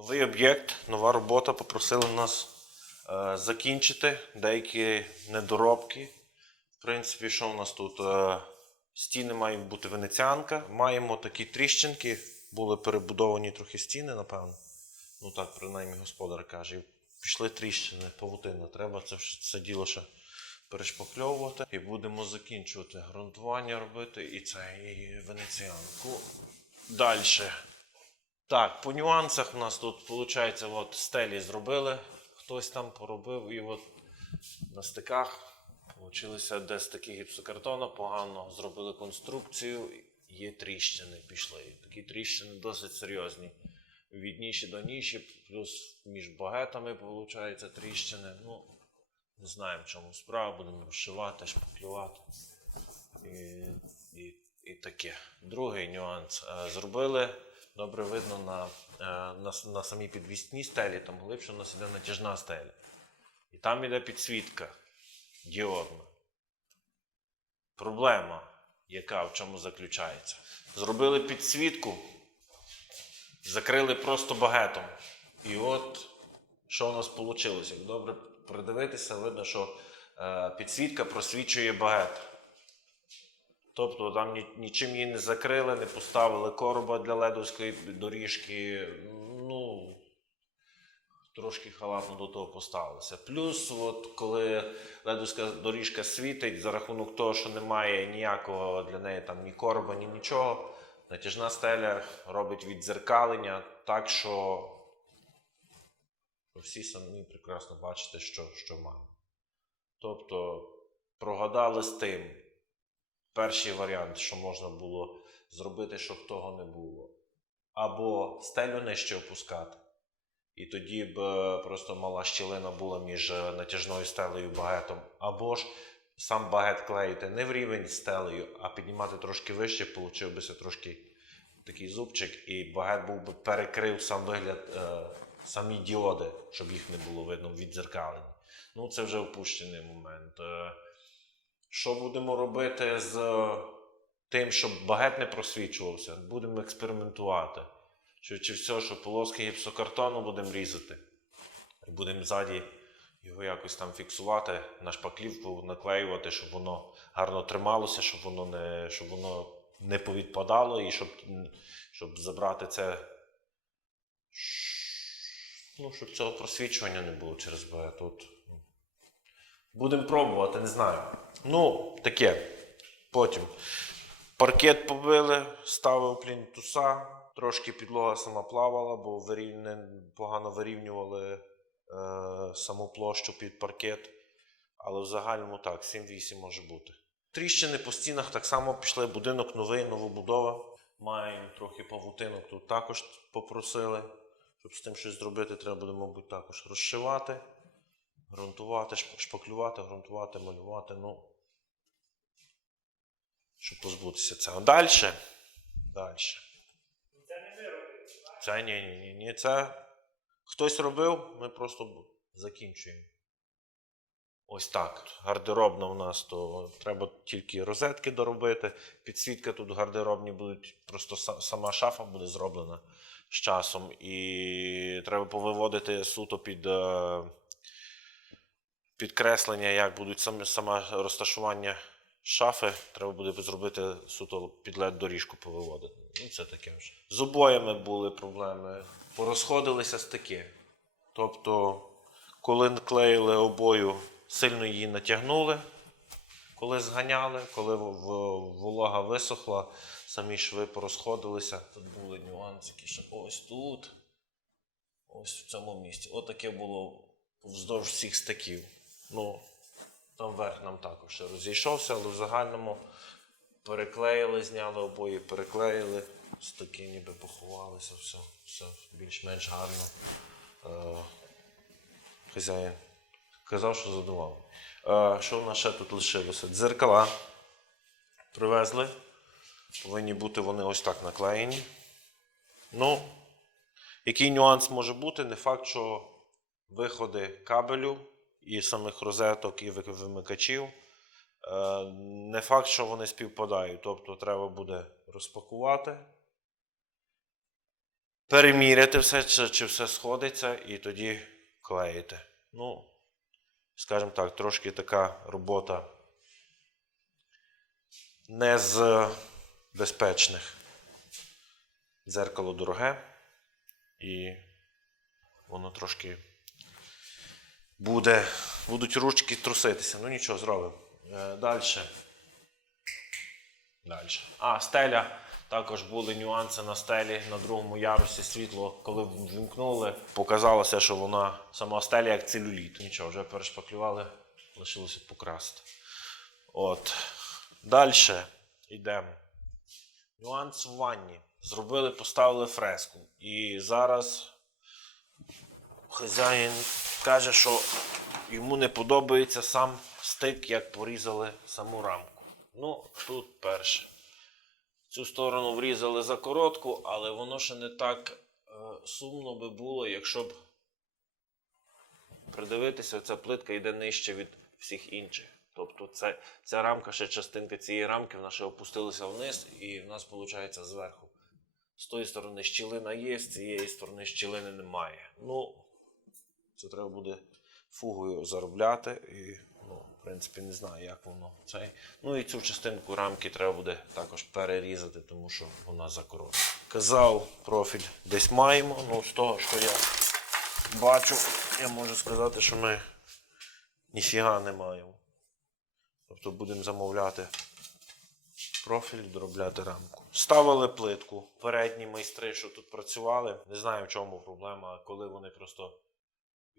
Новий об'єкт, нова робота. Попросили нас е, закінчити деякі недоробки. В принципі, що в нас тут? Е, стіни мають бути венеціанка. Маємо такі тріщинки. Були перебудовані трохи стіни, напевно. Ну так, принаймні господар каже. Пішли тріщини, павутина. Треба це, це діло ще перешпакльовувати. І будемо закінчувати ґрунтування робити і це, і венеціанку. Далі. Так, по нюансах у нас тут, виходить, от стелі зробили, хтось там поробив, і от на стиках Получилося десь такі гіпсокартона погано, зробили конструкцію, є тріщини пішли. Такі тріщини досить серйозні. Від ніші до ніші, плюс між багетами виходить тріщини. Ну, не знаємо, чому справа, будемо розшивати, шпаклювати. І, і, і таке. Другий нюанс. Е, Зробили, добре видно на, е, на, на самій підвісній стелі, там глибше у нас іде натяжна стеля. І там іде підсвітка діодна. Проблема, яка в чому заключається? Зробили підсвітку, закрили просто багетом. І от що у нас вийшло? Як добре придивитися, видно, що е, підсвітка просвічує багет. Тобто там нічим її не закрили, не поставили короба для ледовської доріжки. Ну, трошки халатно до того поставилися. Плюс, от коли ледовська доріжка світить, за рахунок того, що немає ніякого для неї там ні короба, ні нічого, натяжна стеля робить віддзеркалення, так що всі самі прекрасно бачите, що, що маємо. Тобто прогадали з тим. Перший варіант, що можна було зробити, щоб того не було. Або стелю нижче опускати. І тоді б е, просто мала щілина була між е, натяжною стелею і багетом. Або ж сам багет клеїти не в рівень стелею, а піднімати трошки вище, получив би трошки такий зубчик, і багет був би перекрив сам вигляд, е, самі діоди, щоб їх не було видно в віддзеркаленні. Ну, це вже опущений момент. Що будемо робити з е, тим, щоб багет не просвічувався? Будемо експериментувати. Чи, чи все, що полоски гіпсокартону будемо різати. І будемо ззаді його якось там фіксувати, на шпаклівку наклеювати, щоб воно гарно трималося, щоб воно не, щоб воно не повідпадало і щоб, щоб забрати це. Ну, щоб цього просвічування не було через багет. Тут. Будемо пробувати, не знаю. Ну, таке. Потім. Паркет побили, ставив плінтуса, трошки підлога сама плавала, бо вирівня... погано вирівнювали е, саму площу під паркет. Але в загальному так, 7-8 може бути. Тріщини по стінах так само пішли. Будинок новий, новобудова. Маємо трохи павутинок тут також попросили. Щоб з тим щось зробити, треба буде, мабуть, також розшивати, ґрунтувати, шп- шпаклювати, ґрунтувати, малювати. Ну, щоб позбутися цього. Далі. Далі. Це ні, ні, ні, ні. Це хтось робив, ми просто закінчуємо. Ось так. Гардеробна у нас, то треба тільки розетки доробити. Підсвітка тут гардеробні будуть, просто сама шафа буде зроблена з часом. І треба повиводити суто під е, підкреслення, як будуть саме, саме розташування шафи. Треба буде зробити суто під led доріжку повиводити. Ну, це таке вже. З обоями були проблеми. Порозходилися стики. Тобто, коли клеїли обою, сильно її натягнули. Коли зганяли, коли волога висохла, самі шви порозходилися. Тут були нюансики, що ось тут, ось в цьому місці. Отаке було вздовж всіх стиків. Ну, там верх нам також розійшовся, але в загальному переклеїли, зняли обої, переклеїли, стики ніби поховалися, все, все більш-менш гарно. Е, хазяїн казав, що задоволений. Е, що в нас ще тут лишилося? Дзеркала привезли. Повинні бути вони ось так наклеєні. Ну, який нюанс може бути? Не факт, що виходи кабелю і самих розеток, і вимикачів. е, Не факт, що вони співпадають. Тобто треба буде розпакувати, переміряти все, чи, чи все сходиться, і тоді клеїти. Ну, скажімо так, трошки така робота не з безпечних. Дзеркало дороге, і воно трошки буде, будуть ручки труситися. Ну нічого, зробимо. Е, Далі. Далі. А, стеля. Також були нюанси на стелі на другому ярусі світло, коли ввімкнули, показалося, що вона сама стеля як целюліт. Нічого, вже перешпаклювали, лишилося покрасити. От. Далі йдемо. Нюанс в ванні. Зробили, поставили фреску. І зараз хазяїн каже, що йому не подобається сам стик, як порізали саму рамку. Ну, тут перше. Цю сторону врізали за коротку, але воно ще не так е, сумно би було, якщо б придивитися, ця плитка йде нижче від всіх інших. Тобто це, ця рамка, ще частинка цієї рамки, вона ще опустилася вниз, і в нас виходить зверху. З тої сторони щілина є, з цієї сторони щілини немає. Ну, це треба буде фугою заробляти. І, ну, в принципі, не знаю, як воно цей. Ну і цю частинку рамки треба буде також перерізати, тому що вона закоротка. Казав, профіль десь маємо. Ну, з того, що я бачу, я можу сказати, що ми ніфіга не маємо. Тобто будемо замовляти профіль, доробляти рамку. Ставили плитку. Передні майстри, що тут працювали, не знаю, в чому проблема, коли вони просто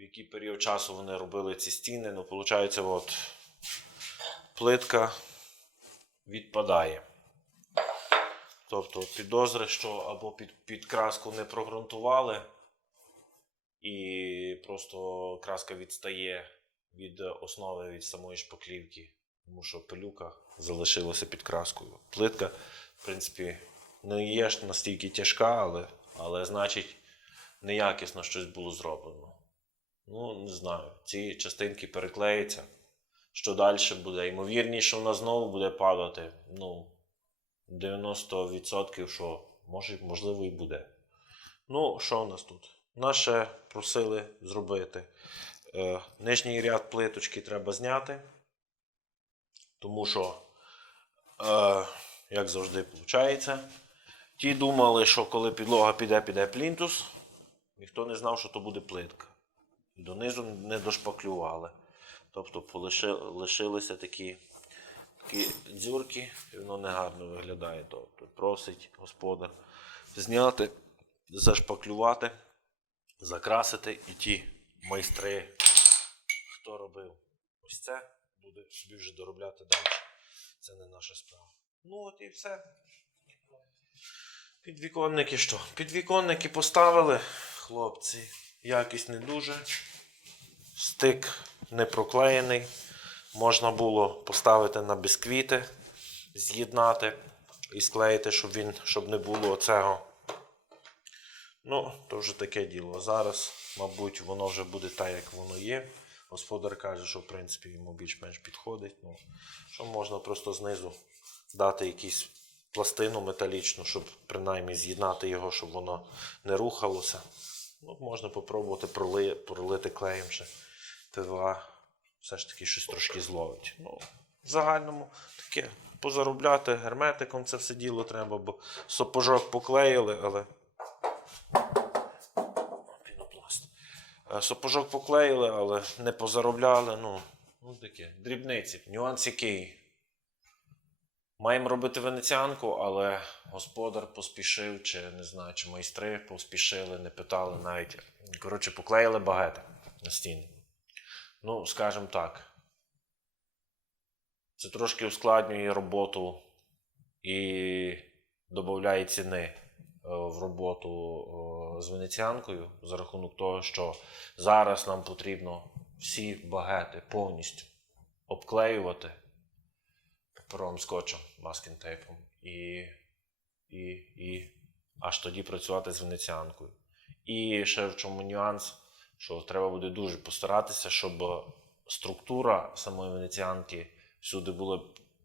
в який період часу вони робили ці стіни. Ну, виходить, от плитка відпадає. Тобто підозри, що або під, під краску не прогрунтували, і просто краска відстає від основи від самої шпаклівки, тому що пилюка залишилася під краскою. Плитка, в принципі, не є ж настільки тяжка, але, але значить, неякісно щось було зроблено. Ну, не знаю. Ці частинки переклеються. Що далі буде? Ймовірніше, вона знову буде падати. Ну, 90%, що може, можливо і буде. Ну, що у нас тут? Нас ще просили зробити. Е, нижній ряд плиточки треба зняти. Тому що, е, як завжди, виходить. Ті думали, що коли підлога піде, піде плінтус. Ніхто не знав, що то буде плитка. Донизу не дошпаклювали. Тобто лишилися такі, такі дзюрки, і воно негарно виглядає. Тобто просить господар зняти, зашпаклювати, закрасити і ті майстри, хто робив ось це, буде собі вже доробляти далі. Це не наша справа. Ну от і все. Підвіконники що? Підвіконники поставили, хлопці. Якість не дуже. Стик не проклеєний. Можна було поставити на бісквіти, з'єднати і склеїти, щоб він, щоб не було цього. Ну, то вже таке діло. Зараз, мабуть, воно вже буде так, як воно є. Господар каже, що в принципі йому більш-менш підходить. Ну, що можна просто знизу дати якусь пластину металічну, щоб принаймні з'єднати його, щоб воно не рухалося. Ну, можна попробувати проли, пролити клеєм ще ПВА. Все ж таки щось трошки зловить. Ну, в загальному таке позаробляти герметиком це все діло треба, бо сапожок поклеїли, але. Пінопласт. Е, Сапожок поклеїли, але не позаробляли. Ну, ну таке. Дрібниці. Нюанс який. Маємо робити венеціанку, але господар поспішив, чи не знаю, чи майстри поспішили, не питали навіть. Коротше, поклеїли багети на стіни. Ну, скажімо так. Це трошки ускладнює роботу і додає ціни е, в роботу е, з венеціанкою за рахунок того, що зараз нам потрібно всі багети повністю обклеювати паперовим скотчем, маскін тейпом і, і, і аж тоді працювати з венеціанкою. І ще в чому нюанс, що треба буде дуже постаратися, щоб структура самої венеціанки всюди була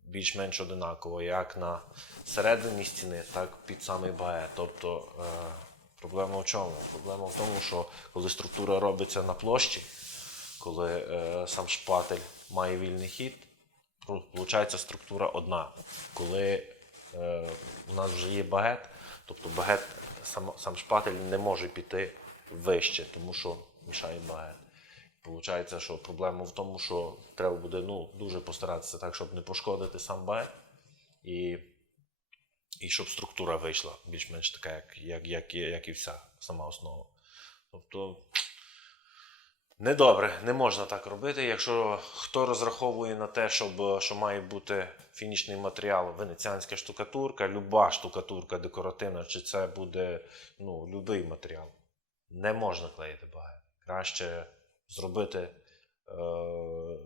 більш-менш одинакова, як на середині стіни, так під самий багет. Тобто е, Проблема в чому? Проблема в тому, що коли структура робиться на площі, коли е, сам шпатель має вільний хід, виходить структура одна. Коли е, у нас вже є багет, тобто багет, сам, сам шпатель не може піти вище, тому що мішає багет. Получається, що проблема в тому, що треба буде ну, дуже постаратися так, щоб не пошкодити сам багет. І і щоб структура вийшла більш-менш така, як, як, як, як і вся сама основа. Тобто недобре, не можна так робити. Якщо хто розраховує на те, щоб, що має бути фінішний матеріал, венеціанська штукатурка, люба штукатурка декоративна, чи це буде ну, любий матеріал, не можна клеїти багет. Краще зробити е,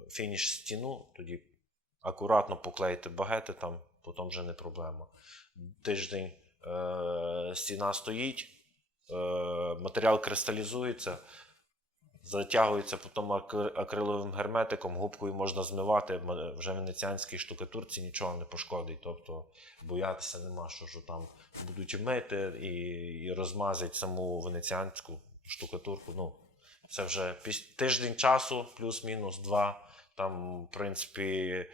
фініш стіну, тоді акуратно поклеїти багети, там потім вже не проблема. Тиждень е, стіна стоїть, е, матеріал кристалізується, затягується потім акри- акриловим герметиком, губкою можна змивати. Вже венеціанській штукатурці нічого не пошкодить. Тобто боятися нема, що, що там будуть мити і, і розмазать саму венеціанську штукатурку. Ну, це вже тиждень часу, плюс-мінус два. Там, в принципі, е,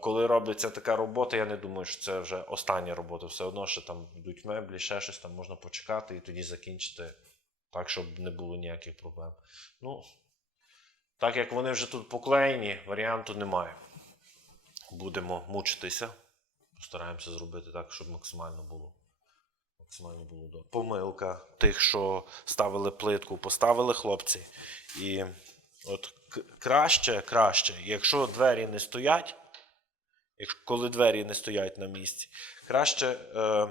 коли робиться така робота, я не думаю, що це вже остання робота. Все одно, що там йдуть меблі, ще щось там можна почекати і тоді закінчити так, щоб не було ніяких проблем. Ну, так як вони вже тут поклеєні, варіанту немає. Будемо мучитися. Постараємося зробити так, щоб максимально було. Максимально було добре. Помилка тих, що ставили плитку, поставили хлопці. І от краще, краще, якщо двері не стоять, коли двері не стоять на місці, краще е,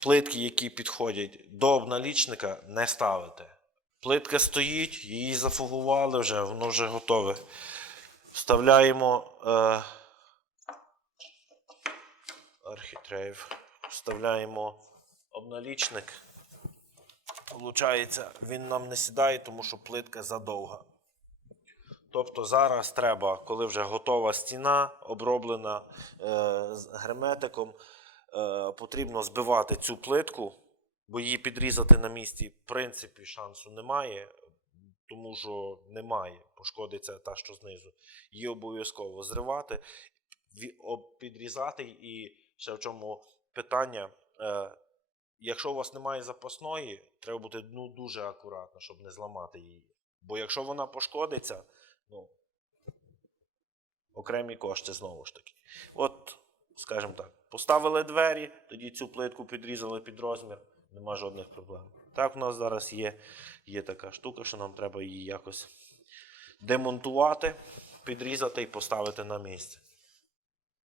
плитки, які підходять до обналічника, не ставити. Плитка стоїть, її зафугували вже, воно вже готове. Вставляємо е, архітрейв, вставляємо обналічник. Получається, він нам не сідає, тому що плитка задовга. Тобто зараз треба, коли вже готова стіна, оброблена е, з герметиком, потрібно збивати цю плитку, бо її підрізати на місці, в принципі, шансу немає, тому що немає, пошкодиться та, що знизу. Її обов'язково зривати, підрізати і ще в чому питання. Е, якщо у вас немає запасної, треба бути ну, дуже акуратно, щоб не зламати її. Бо якщо вона пошкодиться, ну, окремі кошти знову ж таки. От, скажімо так, поставили двері, тоді цю плитку підрізали під розмір, нема жодних проблем. Так, у нас зараз є, є така штука, що нам треба її якось демонтувати, підрізати і поставити на місце.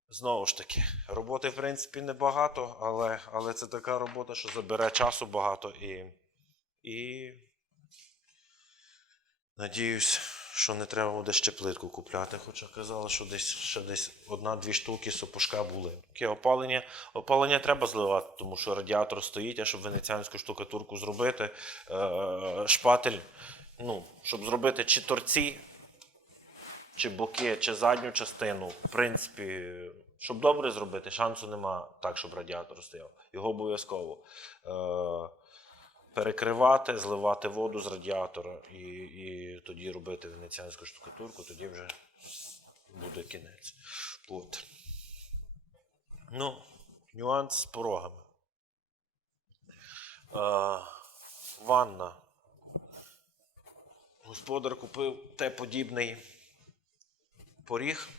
Знову ж таки, роботи, в принципі, небагато, але, але це така робота, що забере часу багато і. і... Надіюсь, що не треба буде ще плитку купляти, хоча казали, що десь ще десь одна-дві штуки сапожка були. Таке опалення, опалення треба зливати, тому що радіатор стоїть, а щоб венеціанську штукатурку зробити, е, шпатель, ну, щоб зробити чи торці, чи боки, чи задню частину, в принципі, щоб добре зробити, шансу нема так, щоб радіатор стояв. Його обов'язково. Е, перекривати, зливати воду з радіатора і, і тоді робити венеціанську штукатурку, тоді вже буде кінець. От. Ну, нюанс з порогами. Е, ванна. Господар купив те подібний поріг.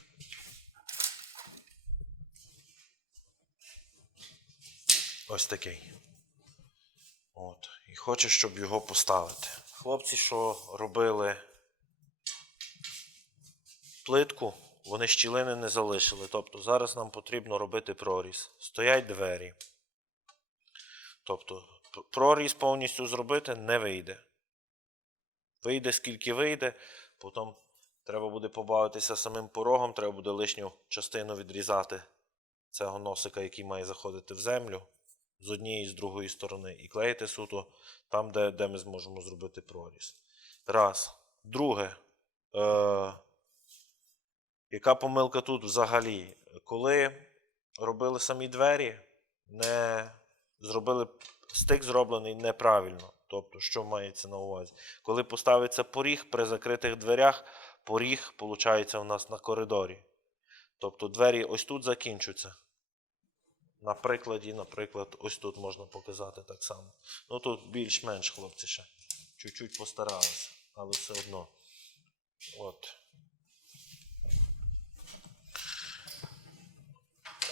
Ось такий. От. І хоче, щоб його поставити. Хлопці, що робили плитку, вони щілини не залишили. Тобто зараз нам потрібно робити проріз. Стоять двері. Тобто проріз повністю зробити не вийде. Вийде скільки вийде, потім треба буде побавитися самим порогом, треба буде лишню частину відрізати цього носика, який має заходити в землю з однієї і з другої сторони, і клеїти суто там, де, де ми зможемо зробити проріз. Раз. Друге. Е, яка помилка тут взагалі? Коли робили самі двері, не зробили стик зроблений неправильно. Тобто, що мається на увазі? Коли поставиться поріг при закритих дверях, поріг виходить у нас на коридорі. Тобто двері ось тут закінчуються. На прикладі, наприклад, ось тут можна показати так само. Ну тут більш-менш хлопці ще. Чуть-чуть постаралися, але все одно. От.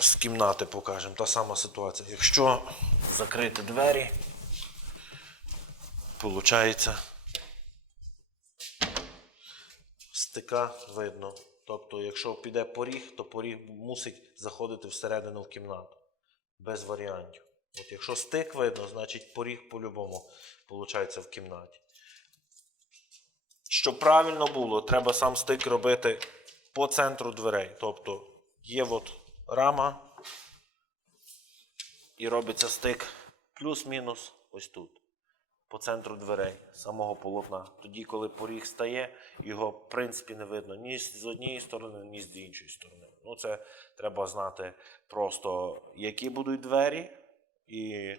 З кімнати покажемо. Та сама ситуація. Якщо закрити двері, виходить, стика видно. Тобто, якщо піде поріг, то поріг мусить заходити всередину в кімнату. Без варіантів. От якщо стик видно, значить поріг по-любому виходить в кімнаті. Щоб правильно було, треба сам стик робити по центру дверей. Тобто є от рама і робиться стик плюс-мінус ось тут. По центру дверей самого полотна. Тоді, коли поріг стає, його в принципі не видно ні з однієї сторони, ні з іншої сторони. Ну, це треба знати просто, які будуть двері, і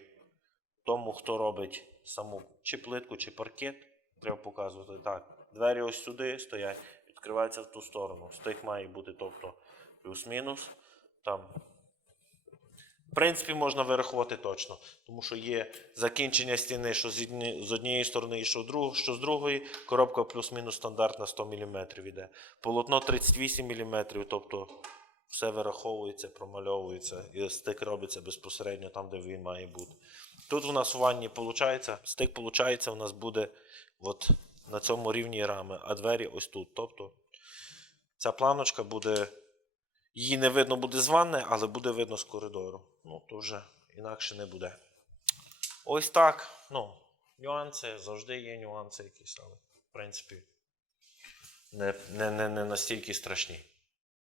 тому, хто робить саму чи плитку, чи паркет, треба показувати так. Двері ось сюди стоять, відкриваються в ту сторону. Стик має бути, тобто плюс-мінус. Там принципі, можна вирахувати точно, тому що є закінчення стіни, що з, однієї сторони і що з другої. Коробка плюс-мінус стандартна 100 мм йде. Полотно 38 мм, тобто все вираховується, промальовується і стик робиться безпосередньо там, де він має бути. Тут у нас у ванні виходить, стик виходить, у нас буде от на цьому рівні рами, а двері ось тут. Тобто ця планочка буде. Її не видно буде з ванни, але буде видно з коридору. Ну, то вже інакше не буде. Ось так. Ну, нюанси, завжди є нюанси якісь, але в принципі не, не, не, не настільки страшні.